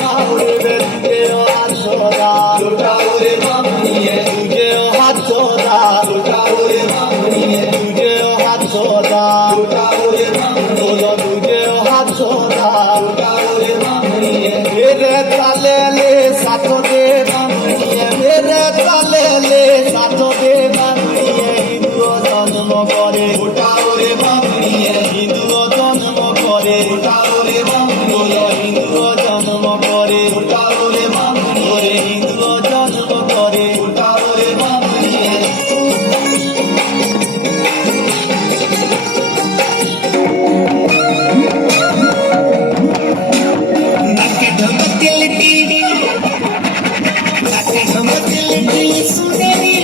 মাউরে তুঝে হাত ছোড়া লুটাও রে মামনিয়ে তুঝে হাত ছোড়া লুটাও রে মামনিয়ে তুঝে হাত ছোড়া লুটাও রে মামনিয়ে তুঝে হাত ছোড়া লুটাও রে মামনিয়ে মেরে তালে লে সাথো দে মামনিয়ে মেরে তালে লে সাথো দে মামনিয়ে হিন্দু জন্ম করে লুটাও রে মামনিয়ে হিন্দু জন্ম করে লুটাও রে মামনিয়ে হিন্দু জন্ম করে লুটাও রে মামনিয়ে হিন্দু জন্ম করে লুটাও রে মামনিয়ে नाके ढमकल टीवी नाके ढमकल टीवी सुनेरी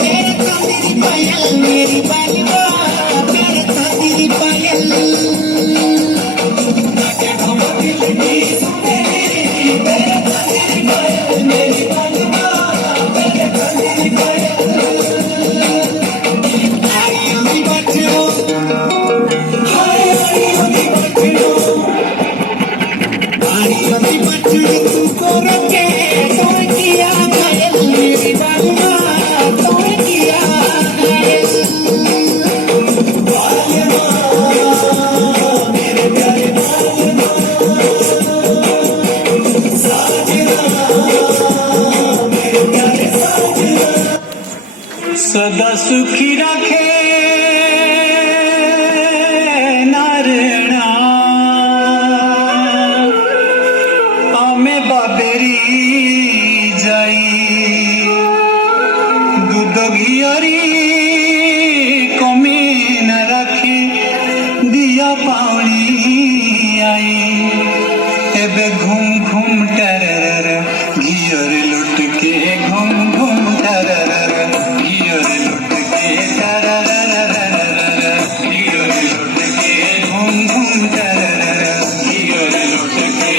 मेरे तो तेरी पायल मेरी बालिया मेरे तो तेरी पायल नाके ढमकल टीवी सुनेरी मेरे तो तेरी पायल मेरी बालिया मेरे तो तेरी पायल आई अभी बैठो हाय आई अभी बैठो आरियती बच्चू तू को रखे तोड़ किया घायल मेरी बाबा तोड़ किया घायल मेरे प्यारे साजना मेरे प्यारे साजना सदा सुखी रखे नारायणा आमे बाबेरी जाई दूध घियरी कमी न रखी दिया पानी आई एबे घूम घूम टरर घियर लुट के घूम घूम टरर घियर लुट के टरर घियर लुट के घूम घूम टरर घियर लुट के